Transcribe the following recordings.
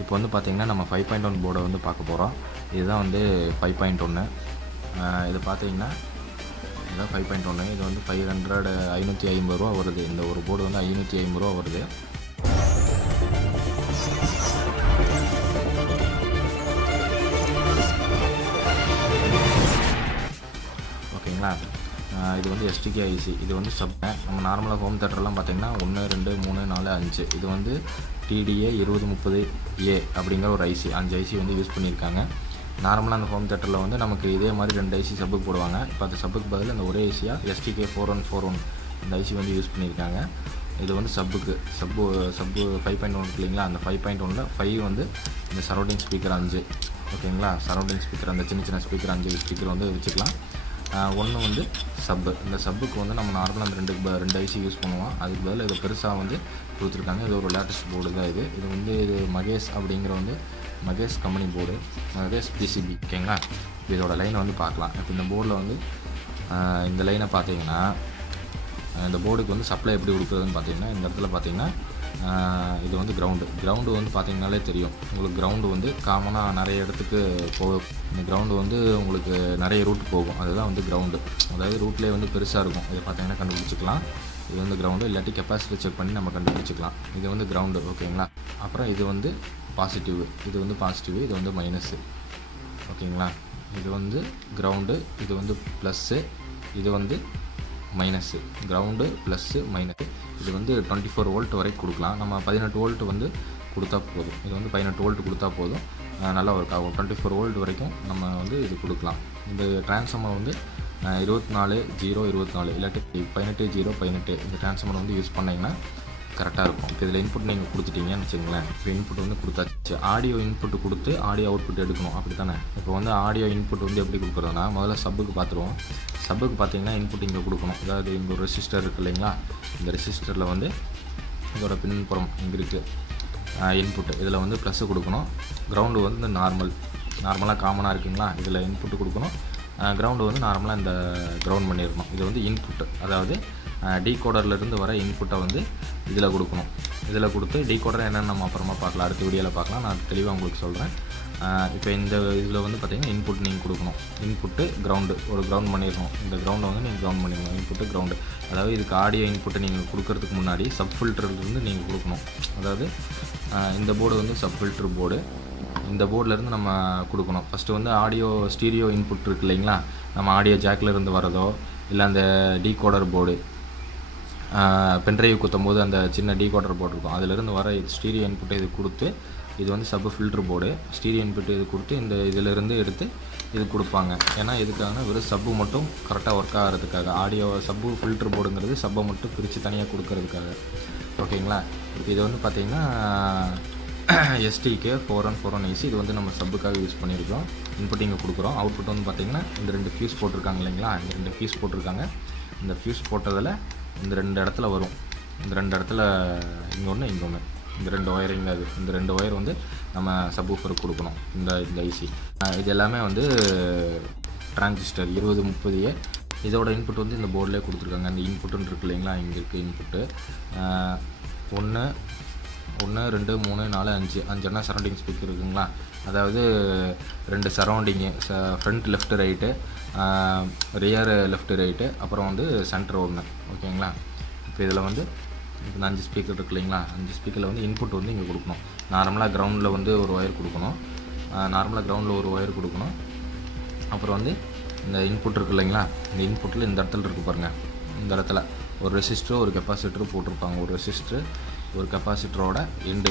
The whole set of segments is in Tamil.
இப்போ வந்து பார்த்திங்கன்னா நம்ம 5.1 போர்டை வந்து பார்க்க போகிறோம். இதுதான் வந்து 5.1. இது பார்த்திங்கன்னா இதுதான் 5.1. இது வந்து 550 ரூபா வருது. இந்த ஒரு போர்டு வந்து 550 ரூபா வருது. ஓகேங்களா. இது வந்து எஸ்டிகே ஐசி. இது வந்து நம்ம நார்மலாக ஹோம் தேட்டர்லாம் பார்த்திங்கன்னா 1 2 3 4 5 இது வந்து TDA 2030A அப்படிங்கிற ஒரு ஐசி 5 ஐசி வந்து யூஸ் பண்ணியிருக்காங்க. நார்மலாக அந்த ஹோம் தேட்டரில் வந்து நமக்கு இதே மாதிரி 2 ஐசி சப்புக்கு போடுவாங்க. இப்போ அந்த சப்புக்கு பதில் அந்த ஒரே ஐசியாக STK 4141 இந்த ஐசி வந்து யூஸ் பண்ணியிருக்காங்க. இது வந்து சப்பு 5.1 இல்லைங்களா. அந்த 5.1ல் 5 வந்து இந்த சரௌண்டிங் ஸ்பீக்கர் 5 ஓகேங்களா. சரௌண்டிங் ஸ்பீக்கர் அந்த சின்ன சின்ன ஸ்பீக்கர் 5 ஸ்பீக்கர் வந்து வச்சுக்கலாம். 1 வந்து சப்பு. இந்த சப்புக்கு வந்து நம்ம நார்மலாக அந்த 2 ஐசி யூஸ் பண்ணுவோம். அதுக்கு பதில் இதை பெருசாக வந்து கொடுத்துருக்காங்க. இது ஒரு லேட்டஸ்ட் போர்டு தான். இது வந்து இது மகேஷ் அப்படிங்கிற வந்து Mahesh company board, Mahesh PCB ஓகேங்களா. இதோட லைனை வந்து பார்க்கலாம். இப்போ இந்த போர்டில் வந்து இந்த லைனை பார்த்தீங்கன்னா இந்த போர்டுக்கு வந்து சப்ளை எப்படி கொடுக்குறதுன்னு பார்த்தீங்கன்னா இந்த இடத்துல பார்த்தீங்கன்னா இது வந்து கிரவுண்டு வந்து பார்த்தீங்கன்னாலே தெரியும் உங்களுக்கு. கிரவுண்டு வந்து காமனாக நிறைய இடத்துக்கு போகும். இந்த கிரவுண்டு வந்து உங்களுக்கு நிறைய ரூட் போகும். அதுதான் வந்து கிரவுண்டு. அதாவது ரூட்லேயே வந்து பெருசாக இருக்கும். இதை பார்த்தீங்கன்னா கண்டுபிடிச்சிக்கலாம். இது வந்து கிரவுண்டு, இல்லாட்டி கெப்பாசிட்டி செக் பண்ணி நம்ம கண்டுபிடிச்சிக்கலாம். இது வந்து கிரவுண்டு ஓகேங்களா. அப்புறம் இது வந்து பாசிட்டிவ், இது வந்து பாசிட்டிவ், இது வந்து மைனஸு ஓகேங்களா. இது வந்து கிரவுண்டு, இது வந்து ப்ளஸ்ஸு, இது வந்து மைனஸு. Ground plus minus. இது வந்து 24 வோல்ட் வரைக்கும் கொடுக்கலாம். நம்ம 18 வோல்ட் வந்து கொடுத்தா போதும். இது வந்து 18 வோல்ட் கொடுத்தா போதும், நல்லா ஒர்க் ஆகும். 24 வோல்ட் வரைக்கும் நம்ம வந்து இது கொடுக்கலாம். இந்த டிரான்ஸ்ஃபார்மர் வந்து 24 இல்லாட்டி 18 இந்த டிரான்ஸ்ஃபார்மர் வந்து யூஸ் பண்ணிங்கன்னா கரெக்டாக இருக்கும். இப்போ இதில் இன்புட் நீங்கள் கொடுத்துட்டீங்கன்னு வச்சுங்களேன். இப்போ இன்புட் வந்து கொடுத்தாச்சு. ஆடியோ இன்புட் கொடுத்து ஆடியோ அவுட்புட் எடுக்கணும் அப்படி தானே. இப்போ வந்து ஆடியோ இன்புட் வந்து எப்படி கொடுக்குறதுனா முதல்ல சப்புக்கு பார்த்துருவோம். சப்புக்கு பார்த்தீங்கன்னா இன்புட் இங்கே கொடுக்கணும். அதாவது இங்கே ஒரு ரெசிஸ்டர் இருக்குது இல்லைங்களா. இந்த ரெசிஸ்டரில் வந்து இதோட பின்புறம் இங்கே இருக்குது இன்புட்டு. இதில் வந்து ப்ளஸ்ஸு கொடுக்கணும். கிரவுண்டு வந்து நார்மலாக காமனாக இருக்குங்களா. இதில் இன்புட்டு கொடுக்கணும். கிரவுண்டு வந்து நார்மலாக இந்த கிரவுண்ட் பண்ணிடணும். இது வந்து இன்புட்டு, அதாவது டீகோடர்லேருந்து வர இன்புட்டை வந்து இதில் கொடுக்கணும். இதில் கொடுத்து டீகோடர் என்னென்னு நம்ம அப்புறமா பார்க்கலாம், அடுத்த வீடியோவில் பார்க்கலாம். நான் தெளிவாக உங்களுக்கு சொல்கிறேன். இப்போ இந்த இதில் வந்து பார்த்திங்கன்னா இன்புட் நீங்கள் கொடுக்கணும். இன்புட்டு கிரவுண்டு ஒரு கிரவுண்ட் பண்ணிடணும். இந்த கிரவுண்டை வந்து நீங்கள் கிரவுண்ட் பண்ணிடணும். இன்புட்டு கிரவுண்டு, அதாவது இதுக்கு ஆடியோ இன்புட்டை நீங்கள் கொடுக்கறதுக்கு முன்னாடி சப் ஃபில்டர்லேருந்து நீங்கள் கொடுக்கணும். அதாவது இந்த போர்டு வந்து சப் ஃபில்டர் போர்டு. இந்த போர்டிலேருந்து நம்ம கொடுக்கணும். ஃபஸ்ட்டு வந்து ஸ்டீரியோ இன்புட் இருக்குது இல்லைங்களா. நம்ம ஆடியோ ஜாக்கிலேருந்து வரதோ இல்லை அந்த டீகோடர் போர்டு பென்ட்ரைவ் குத்தும் போது அந்த சின்ன டீகோடர் போர்டு இருக்கும், அதிலிருந்து வர ஸ்டீரியோ இன்புட்டை இது கொடுத்து, இது வந்து sub filter board. Stereo input இது கொடுத்து இந்த இதிலிருந்து எடுத்து இது கொடுப்பாங்க. ஏன்னா எதுக்காகனா வெறும் சப்பு மட்டும் கரெக்டாக ஒர்க் ஆகிறதுக்காக. ஆடியோ சப்பு ஃபில்டர் போர்டுங்கிறது சப்பை மட்டும் பிரித்து தனியாக கொடுக்கறதுக்காக ஓகேங்களா. இப்போ இது வந்து பார்த்திங்கன்னா STK 4141 ஐசி. இது வந்து நம்ம சப்புக்காக யூஸ் பண்ணியிருக்கோம். இன்புட் இங்கே கொடுக்குறோம். அவுட்புட் வந்து பார்த்திங்கன்னா இந்த 2 ஃபியூஸ் போட்டிருக்காங்க இல்லைங்களா. இந்த 2 ஃபியூஸ் போட்டிருக்காங்க. இந்த ஃபியூஸ் போட்டதில் இந்த 2 இடத்துல வரும். இந்த 2 இடத்துல இங்கே ஒன்று இங்கே ஒன்று, இந்த 2 ஒயரிங் அது. இந்த 2 ஒயர் வந்து நம்ம சப்வூஃபருக்கு கொடுக்கணும். இந்த ஐசி இது எல்லாமே வந்து டிரான்சிஸ்டர் 2030A. இதோட இன்புட் வந்து இந்த போர்டிலே கொடுத்துருக்காங்க. அந்த இன்புட்டுன்னு இருக்கு இல்லைங்களா. இங்கே இருக்குது இன்புட்டு 1 2 3 4 5 சரௌண்டிங் ஸ்பீக்கர் இருக்குங்களா. அதாவது 2 surrounding, front left right, rear left right, அப்புறம் வந்து சென்டர் 1 ஓகேங்களா. இப்போ இதில் வந்து இப்போ 5 ஸ்பீக்கர் இருக்கு இல்லைங்களா. 5 ஸ்பீக்கரில் வந்து இன்புட் வந்து இங்கே கொடுக்கணும். நார்மலாக கிரவுண்டில் வந்து ஒரு ஒயர் கொடுக்கணும். அப்புறம் வந்து இந்த இன்புட் இருக்குது இல்லைங்களா. இந்த இன்புட்டில் இந்த இடத்துல இருக்குது பாருங்கள். இந்த இடத்துல ஒரு ரெசிஸ்டரோ ஒரு கெப்பாசிட்டரோ போட்டிருப்பாங்க. ஒரு ரெசிஸ்டர் ஒரு கெப்பாசிட்டரோட எண்டு,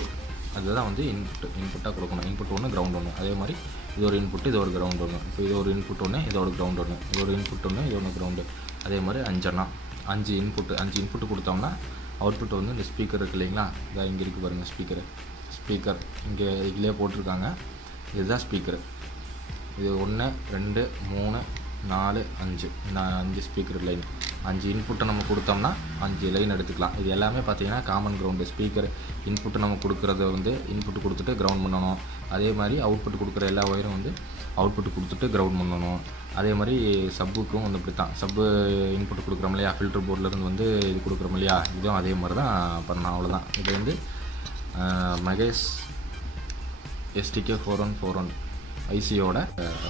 அதுதான் வந்து இன்புட்டாக கொடுக்கணும். Input 1 ground 1. அதே மாதிரி இது ஒரு இன்புட்டு, இது ஒரு கிரவுண்ட் 1. இப்போ இது ஒரு இன்புட் 1, இதோட கிரவுண்ட் 1, இது ஒரு இன்புட் 1, இது ஒன்று கிரவுண்டு. அதே மாதிரி 5 இன்புட்டு கொடுத்தோம்னா அவுட்புட் வந்து இந்த ஸ்பீக்கர் இருக்குது இல்லைங்களா. இதாக இங்கே இருக்குது பாருங்கள். ஸ்பீக்கர் இங்கே இதிலே போட்டிருக்காங்க. இதுதான் ஸ்பீக்கரு. இது 1 2 3 4 5 5 ஸ்பீக்கர் லைன். 5 இன்புட்டை நம்ம கொடுத்தோம்னா 5 லைன் எடுத்துக்கலாம். இது எல்லாமே பார்த்திங்கன்னா காமன் கிரவுண்டு. ஸ்பீக்கர் இன்புட்டு நம்ம கொடுக்குறத வந்து இன்புட்டு கொடுத்துட்டு கிரவுண்ட் பண்ணணும். அதே மாதிரி அவுட்புட் கொடுக்குற எல்லா ஒயரும் வந்து அவுட்புட் கொடுத்துட்டு கிரவுண்ட் பண்ணணும். அதே மாதிரி சப்புக்கும் வந்து இப்படி தான். சப்பு இன்புட் கொடுக்குறோம் இல்லையா, ஃபில்டர் போர்ட்லேருந்து வந்து இது கொடுக்குறோம் இல்லையா, இதுவும் அதே மாதிரி தான் பண்ணணும். அவ்வளோதான். இது வந்து மகேஷ் STK4141 ஐசியோட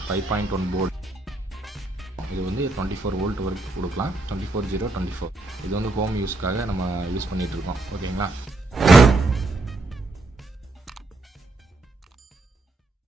5.1 போர்டு. இது வந்து 24 வோல்ட் வரைக்கும் கொடுக்கலாம். 24/0/24 இது வந்து ஹோம் யூஸ்க்காக நம்ம யூஸ் பண்ணிகிட்ருக்கோம். ஓகேங்களா?